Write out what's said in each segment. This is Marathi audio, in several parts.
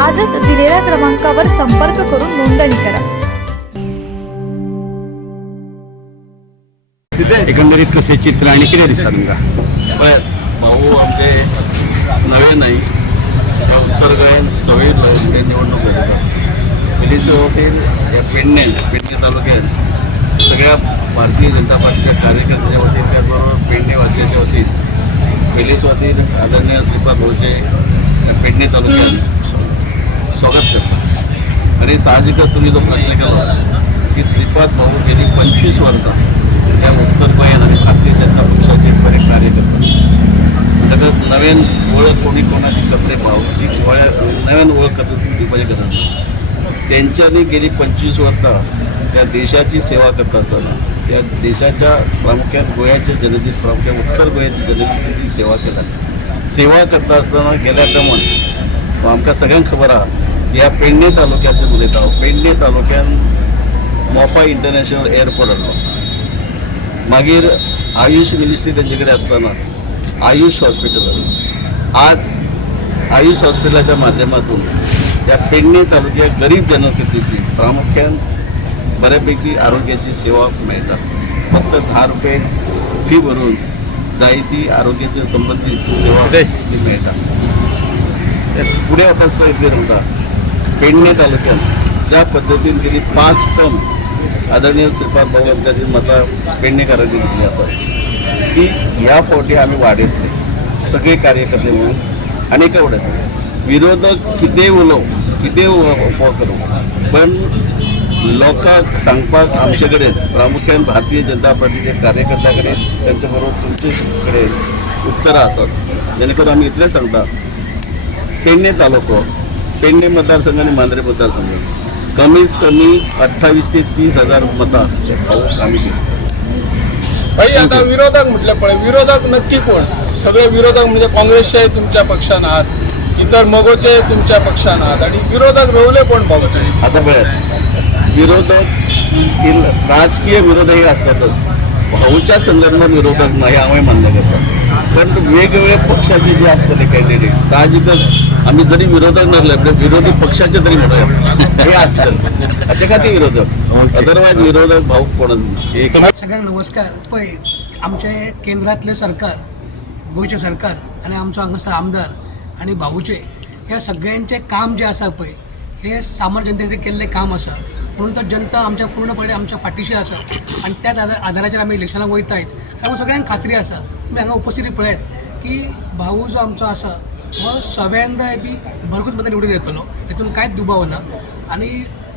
आजच दिलेल्या क्रमांकावर संपर्क करून नोंदणी करा. एकंदरीत कसे चित्र आणि किती दिसतात तुमका भाऊ आमचे नवे नाही. त्या उत्तर गोंयान सवय म्हणजे निवडणूक पोलीस वतीन या पेडणे पेडणे तालुक्यात सगळ्या भारतीय जनता पार्टीच्या कार्यकर्त्याच्या वतीन त्याचबरोबर पेडणे वासियाच्या वतीन पोलीस वतीन आदरणीय श्रीपाद भोजे या पेडणे तालुक्यात स्वागत करतात आणि साहजिकच तुम्ही जो प्रश्न केला की श्रीपाद भाऊ गेली पंचवीस वर्सां त्या उत्तर गोंयान आणि भारतीय जनता पक्षाचे बरेच कार्य करतात म्हणजे ताका नव्यान ओळख कोणी कोणाची करते भाव ती ओळख नव्यान ओळख करतात ती बरे करतात त्यांच्यानी गेली पंचवीस वर्सां त्या देशाची सेवा करता असताना त्या देशाच्या प्रामुख्यान गोंयाच्या जनतेत प्रामुख्यात उत्तर गोव्याच्या जनतेची ती सेवा केल्या सेवा करता असताना गेल्या टायमान आमकां सगळ्यांक खबर आहा ह्या पेडणे तालुक्यांतून उलयता हांव पेडणे तालुक्यान मोपा इंटरनॅशनल एअरपोर्ट आसलो मागीर आयुष मिनिस्ट्री तेंचे कडेन आसतना आयुष हॉस्पिटल आज आयुष हॉस्पिटलाच्या माध्यमातून त्या पेडणे तालुक्यात गरीब जनतेची प्रामुख्यान बऱ्यापैकी आरोग्याची सेवा मेळटा फक्त धा रुपये फी भरून जायती आरोग्याच्या संबंधित सेवा ती मेळटा पुढे आसतना इतलें सांगता पेडणे तालुक्यात ज्या पद्दतीन गेली पांच टन आदरणीय श्रीपाद भाऊ यांच्या म्हाका पेडणेकरांनी दिली आसा ती ह्या फावटी आमी वाडयतले सगळे कार्यकर्ते म्हणून आनी काय विरोधक कितेंय उलोव कितेंय हो करूं. पण लोकांक सांगपाक आमचे कडेन प्रामुख्यान भारतीय जनता पार्टीचे कार्यकर्त्या कडेन त्यांचे बरोबर तुमचे कडेन उत्तरां आसात जेणे करून आमी इतलें सांगता पेडणे तालुको पेडणे मतदारसंघ आणि मांद्रे मतदारसंघ. कमीच कमी अठ्ठावीस ते तीस हजार मतां आम्ही घेतली भाई आता विरोधक म्हटलं पण विरोधक नक्की कोण? सगळे विरोधक म्हणजे काँग्रेसचे तुमच्या पक्षान आहात इतर मगोचे तुमच्या पक्षान आहात. आणि विरोधक रवले कोण भाऊचे? आता पळयात विरोधक राजकीय विरोधक हे असतातच. भाऊच्या संदर्भात विरोधक नाही हांवूय मान्य करता पण वेगवेगळे पक्षाचे जे असतात कॅन्डिडेट साहजिकच आम्ही जरी विरोधक नसले पण विरोधी पक्षाचे तरी म्हणूयात हे असतं. हाचे खातीर विरोधक. अदरवायज विरोधक भाऊ कोणच सगळ्यांना नमस्कार. पळय आमचे केंद्रातले सरकार गोयचे सरकार आणि आमचो हांगासर आमदार आणि भाऊचे ह्या सगळ्यांचे काम जे आसा पळय हे सामान्य जनते खातीर केल्लें काम आसा म्हणून तर जनता आमच्या पूर्णपणे आमच्या फाटीशी आसा आणि त्याच आदार आदाराचेर आमी इलेक्शनाक वयतायच आनी आमकां सगळ्यांक खात्री आसा तुमी हांगा उपस्थिती पळयात की भाऊ जो आमचो आसा हो सगळ्यांदा बी भरपूर मतां निवडून येतलो हेतून कांयच दुबाव ना? आणि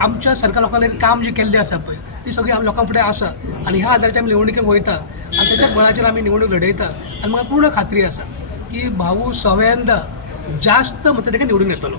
आमच्या सरकार लोकांनी काम जे केल्लें आसा पळय ती सगळी लोकां फुडें आसा आनी ह्या आदाराचेर आमी निवडणुकेक वयता आनी त्याच्या बळाचेर आमी निवडणूक लढयता आनी म्हाका पूर्ण खात्री आसा की भाऊ सगळ्यांदा जास्त मतां ताका निवडून येतलो